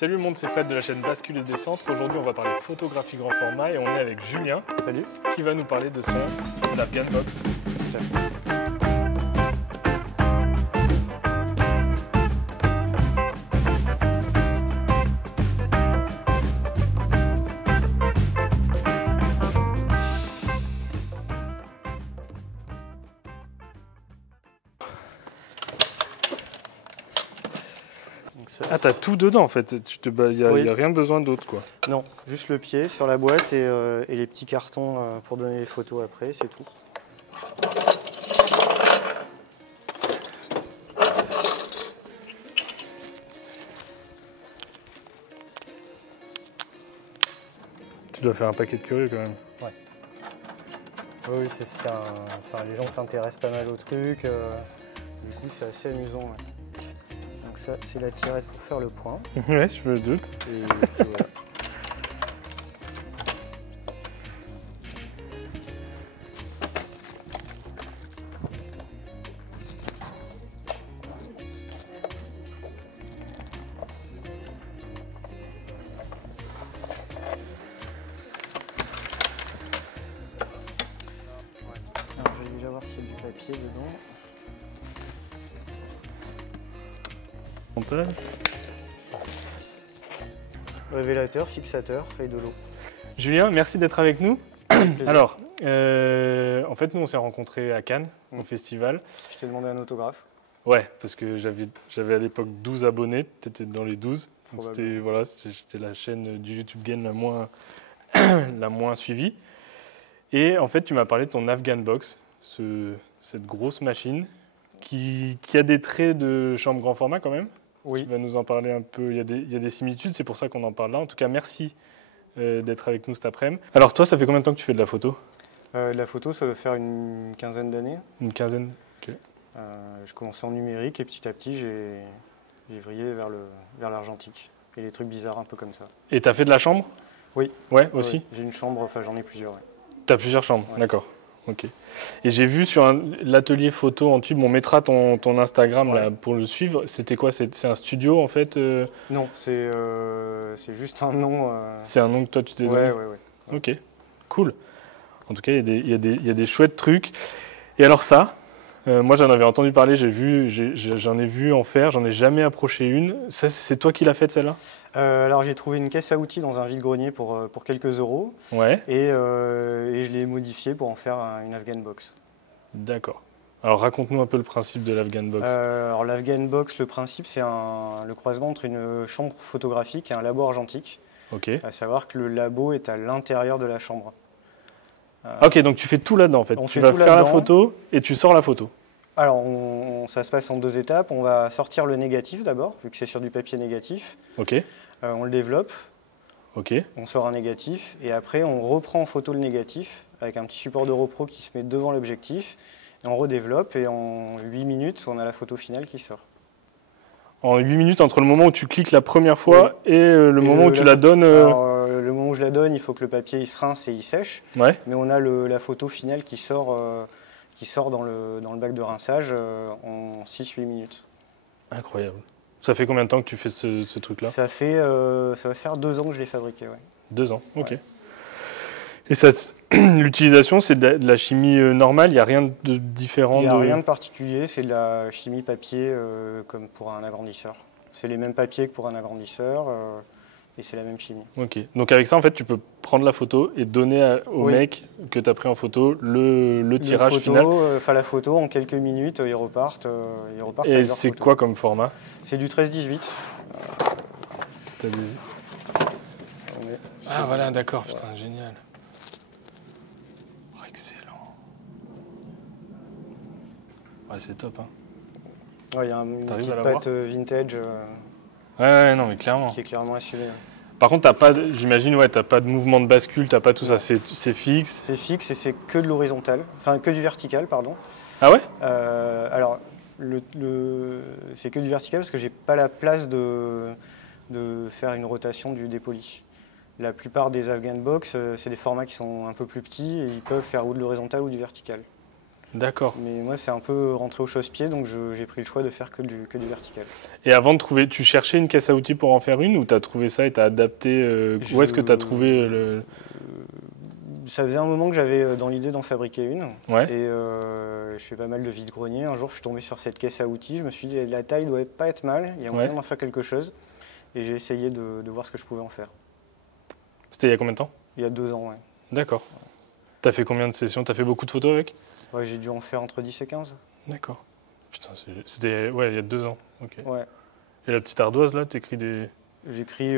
Salut le monde, c'est Fred de la chaîne Bascule et Descente. Aujourd'hui, on va parler photographie grand format et on est avec Julien. Salut. Qui va nous parler de son Afghan Box. Ah, t'as tout dedans en fait, il n'y a rien besoin d'autre quoi. Non, juste le pied sur la boîte et les petits cartons pour donner les photos après, c'est tout. Tu dois faire un paquet de curieux quand même. Ouais. Oui, enfin, les gens s'intéressent pas mal au truc, du coup c'est assez amusant. Ouais. Donc ça, c'est la tirette pour faire le point. Ouais, je me doute. Et puis, voilà. Alors, je vais déjà voir s'il y a du papier dedans. Révélateur, fixateur et de l'eau. Julien, merci d'être avec nous. Alors, en fait, nous, on s'est rencontrés à Cannes, au festival. Je t'ai demandé un autographe. Ouais, parce que j'avais à l'époque 12 abonnés, tu étais dans les 12. C'était la chaîne du YouTube Game la moins suivie. Et en fait, tu m'as parlé de ton Afghan Box, cette grosse machine qui a des traits de chambre grand format quand même. Oui. Tu vas nous en parler un peu, il y a des similitudes, c'est pour ça qu'on en parle là. En tout cas, merci d'être avec nous cet après-midi. Alors toi, ça fait combien de temps que tu fais de la photo? La photo, ça doit faire une quinzaine d'années. Une quinzaine, ok. Je commençais en numérique et petit à petit, j'ai vrillé vers l'argentique. Et les trucs bizarres un peu comme ça. Et tu as fait de la chambre? Oui. Ouais, aussi? Oui. J'ai une chambre, enfin j'en ai plusieurs. Ouais. Tu as plusieurs chambres, ouais. D'accord. Ok. Et j'ai vu sur l'atelier photo en tube, on mettra ton Instagram là, pour le suivre. C'était quoi? C'est un studio en fait Non, c'est juste un nom. C'est un nom que toi tu t'es donné? Ouais. Ok, cool. En tout cas, il y a des chouettes trucs. Et alors ça, moi j'en avais entendu parler, j'en ai vu en faire, j'en ai jamais approché une. Ça, c'est toi qui l'as faite celle-là? Alors j'ai trouvé une caisse à outils dans un vide-grenier pour quelques euros. Ouais. Et je l'ai modifiée pour en faire une Afghan Box. D'accord. Alors raconte-nous un peu le principe de l'Afghan Box. Alors l'Afghan Box, le principe c'est le croisement entre une chambre photographique et un labo argentique. Ok. À savoir que le labo est à l'intérieur de la chambre. Ok, donc tu fais tout là-dedans en fait. Tu vas faire la photo et tu sors la photo. Alors ça se passe en deux étapes. On va sortir le négatif d'abord, vu que c'est sur du papier négatif. Ok. On le développe. Ok. On sort un négatif et après on reprend en photo le négatif avec un petit support de repro qui se met devant l'objectif. Et on redéveloppe et en 8 minutes, on a la photo finale qui sort. En 8 minutes, entre le moment où tu cliques la première fois et le moment où tu la donnes Alors, le moment où je la donne, il faut que le papier il se rince et il sèche. Ouais. Mais on a la photo finale qui sort dans le bac de rinçage en 6-8 minutes. Incroyable. Ça fait combien de temps que tu fais ce truc-là? Ça va faire 2 ans que je l'ai fabriqué, ouais. 2 ans, ok. Ouais. Et ça, l'utilisation, c'est de la chimie normale, il n'y a rien de différent? Il n'y a rien de particulier, c'est de la chimie papier comme pour un agrandisseur. C'est les mêmes papiers que pour un agrandisseur et c'est la même chimie. Ok, donc avec ça, en fait, tu peux prendre la photo et donner au mec que tu as pris en photo le tirage final. La photo, en quelques minutes, ils repartent et avec leur c'est photo. Quoi comme format? C'est du 13-18. T'as des... Ah voilà, d'accord, putain, génial. Oh, excellent. Ouais, c'est top, hein. Ouais, il y a une petite patte vintage ouais, non, mais clairement. qui est clairement assumée. Par contre, j'imagine, t'as pas de mouvement de bascule, t'as pas tout ça, c'est fixe. C'est fixe et c'est que de l'horizontal, enfin que du vertical, pardon. Ah ouais? Alors, c'est que du vertical parce que j'ai pas la place de faire une rotation du dépoli. La plupart des Afghan Box, c'est des formats qui sont un peu plus petits et ils peuvent faire ou de l'horizontal ou du vertical. D'accord. Mais moi, c'est un peu rentré au chausse-pied, donc j'ai pris le choix de faire que du vertical. Et avant de trouver, tu cherchais une caisse à outils pour en faire une ou tu as trouvé ça et tu as adapté Où est-ce que tu as trouvé le... Ça faisait un moment que j'avais dans l'idée d'en fabriquer une. Ouais. Et je fais pas mal de vide-grenier. Un jour, je suis tombé sur cette caisse à outils. Je me suis dit, la taille doit pas être mal. Il y a moyen d'en faire quelque chose. Et j'ai essayé de voir ce que je pouvais en faire. C'était il y a combien de temps? Il y a 2 ans, ouais. D'accord. T'as fait combien de sessions? T'as fait beaucoup de photos avec? Ouais, j'ai dû en faire entre 10 et 15. D'accord. Putain, c'était il y a 2 ans. Ok. Ouais. Et la petite ardoise, là, t'écris des... J'écris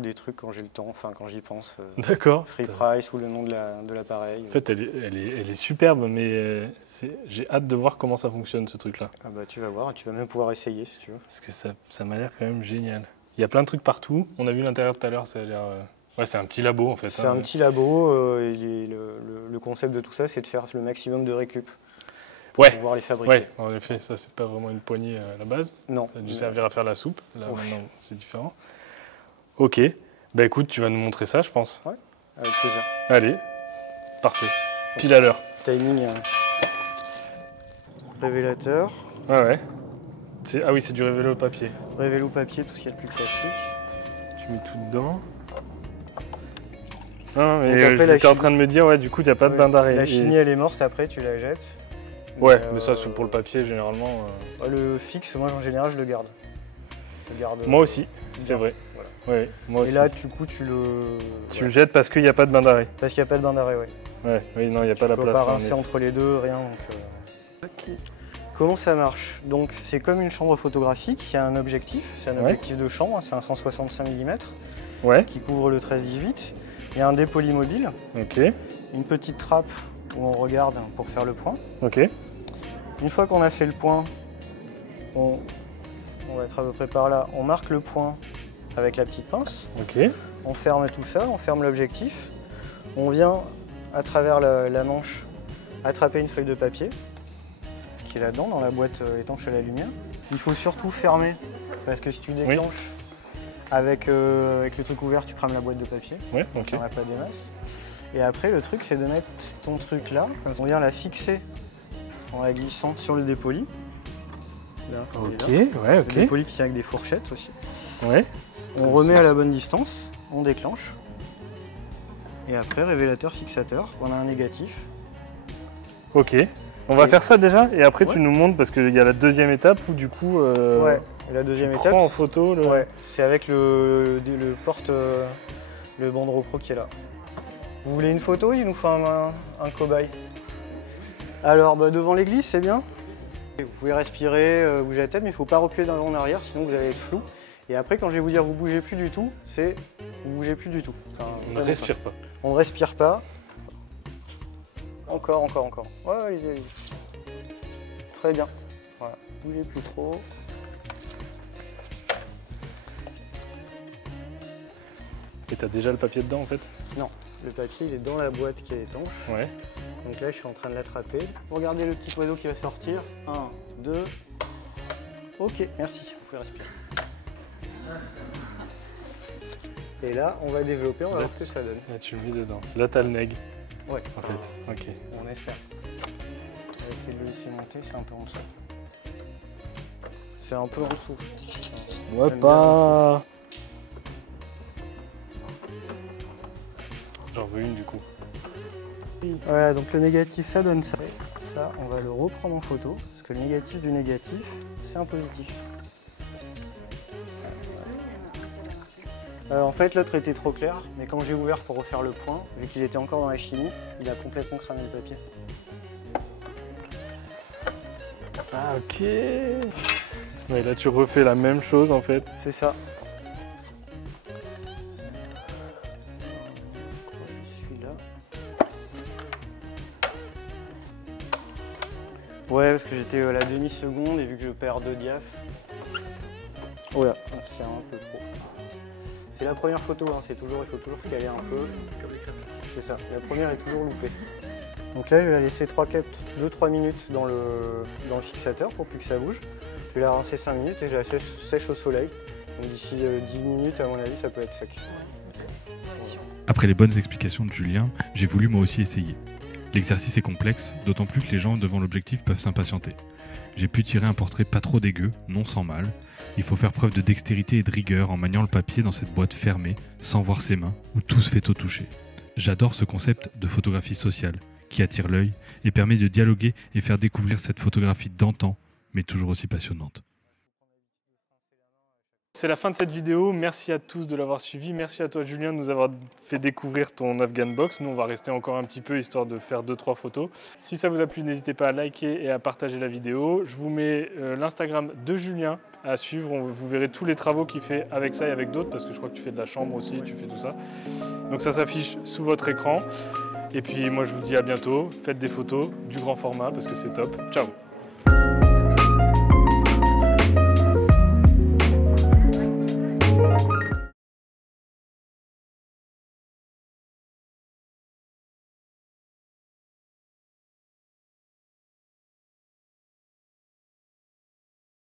des trucs quand j'ai le temps, enfin quand j'y pense. D'accord. Free Price ou le nom de l'appareil. En fait, elle est superbe, mais j'ai hâte de voir comment ça fonctionne, ce truc-là. Ah bah tu vas voir, tu vas même pouvoir essayer si tu veux. Parce que ça m'a l'air quand même génial. Il y a plein de trucs partout. On a vu l'intérieur tout à l'heure, ça a l'air... Ouais, c'est un petit labo en fait. C'est un petit labo. Le concept de tout ça, c'est de faire le maximum de récup pour pouvoir les fabriquer. Ouais, en effet, ça c'est pas vraiment une poignée à la base. Non. Ça a dû servir à faire la soupe. Là maintenant, c'est différent. Ok. Bah écoute, tu vas nous montrer ça, je pense. Ouais, avec plaisir. Allez, parfait. Pile à l'heure. Timing révélateur. Ouais. Ah oui, c'est du révélo papier. Révélo papier, tout ce qu'il y a de plus classique. Tu mets tout dedans. Ah, mais j'étais en train de me dire, ouais, du coup, il n'y a pas de bain d'arrêt. La chimie, elle est morte, après, tu la jettes. Ouais, mais ça, c'est pour le papier, généralement. Le fixe, moi, en général, je le garde. Moi aussi, c'est vrai. Voilà. Ouais, moi aussi. Et là, du coup, tu le jettes parce qu'il n'y a pas de bain d'arrêt. Parce qu'il n'y a pas de bain d'arrêt, ouais. Ouais, oui, non, il n'y a pas la place. Tu peux pas rincer entre les deux, rien. Donc, Comment ça marche? Donc, c'est comme une chambre photographique, il y a un objectif. C'est un objectif de chambre, c'est un 165 mm qui couvre le 13-18. Il y a un dépoli mobile, une petite trappe où on regarde pour faire le point. Une fois qu'on a fait le point, on va être à peu près par là, on marque le point avec la petite pince. On ferme tout ça, on ferme l'objectif. On vient à travers la manche attraper une feuille de papier qui est là-dedans, dans la boîte étanche à la lumière. Il faut surtout fermer, parce que si tu déclenches avec le truc ouvert, tu crames la boîte de papier. Ça n'a pas des masses. Et après, le truc, c'est de mettre ton truc là. On vient la fixer en la glissant sur le dépoli. Là, Le dépoli qui tient avec des fourchettes aussi. On remet à la bonne distance, on déclenche. Et après, révélateur, fixateur, on a un négatif. On va faire ça déjà et après tu nous montres parce qu'il y a la deuxième étape où du coup la deuxième tu étape, prends en photo c'est avec le Bandro Pro qui est là. Vous voulez une photo? Il nous faut un cobaye. Alors devant l'église, c'est bien. Vous pouvez respirer, bouger la tête, mais il ne faut pas reculer d'avant en arrière, sinon vous allez être flou. Et après, quand je vais vous dire vous bougez plus du tout, c'est vous bougez plus du tout. Enfin, on ne respire pas. On ne respire pas. Encore. Ouais, allez-y. Très bien. Voilà. Bougez plus trop. Et t'as déjà le papier dedans en fait? Non, le papier il est dans la boîte qui est étanche. Donc là je suis en train de l'attraper. Regardez le petit oiseau qui va sortir. 1, 2. Ok, merci. Vous pouvez respirer. Et là on va développer, on va voir ce que ça donne. Là tu le mets dedans. Là t'as le neg. Ouais. En fait. On espère. On va essayer de le laisser monter, c'est un peu en dessous. C'est un peu en dessous. Ouais, pas. J'en veux une du coup. Voilà, donc le négatif ça donne ça. Et ça, on va le reprendre en photo, parce que le négatif du négatif, c'est un positif. En fait, l'autre était trop clair, mais quand j'ai ouvert pour refaire le point, vu qu'il était encore dans la chimie, il a complètement cramé le papier. Ah, ok. Ouais, là, tu refais la même chose, en fait. C'est ça. Celui-là. Ouais, parce que j'étais à la demi-seconde et vu que je perds 2 diaphes. Oh là, c'est un peu trop. C'est la première photo, hein. Il faut toujours se caler un peu. C'est ça, la première est toujours loupée. Donc là, je vais la laisser 2-3 minutes dans le fixateur pour plus que ça bouge. Je vais la rincer 5 minutes et je la sèche au soleil. Donc d'ici 10 minutes, à mon avis, ça peut être sec. Après les bonnes explications de Julien, j'ai voulu moi aussi essayer. L'exercice est complexe, d'autant plus que les gens devant l'objectif peuvent s'impatienter. J'ai pu tirer un portrait pas trop dégueu, non sans mal. Il faut faire preuve de dextérité et de rigueur en maniant le papier dans cette boîte fermée, sans voir ses mains, où tout se fait au toucher. J'adore ce concept de photographie sociale, qui attire l'œil et permet de dialoguer et faire découvrir cette photographie d'antan, mais toujours aussi passionnante. C'est la fin de cette vidéo, merci à tous de l'avoir suivi, merci à toi Julien de nous avoir fait découvrir ton Afghan Box. Nous on va rester encore un petit peu histoire de faire 2-3 photos. Si ça vous a plu, n'hésitez pas à liker et à partager la vidéo. Je vous mets l'Instagram de Julien à suivre, vous verrez tous les travaux qu'il fait avec ça et avec d'autres, parce que je crois que tu fais de la chambre aussi, tu fais tout ça. Donc ça s'affiche sous votre écran. Et puis moi je vous dis à bientôt, faites des photos du grand format parce que c'est top. Ciao!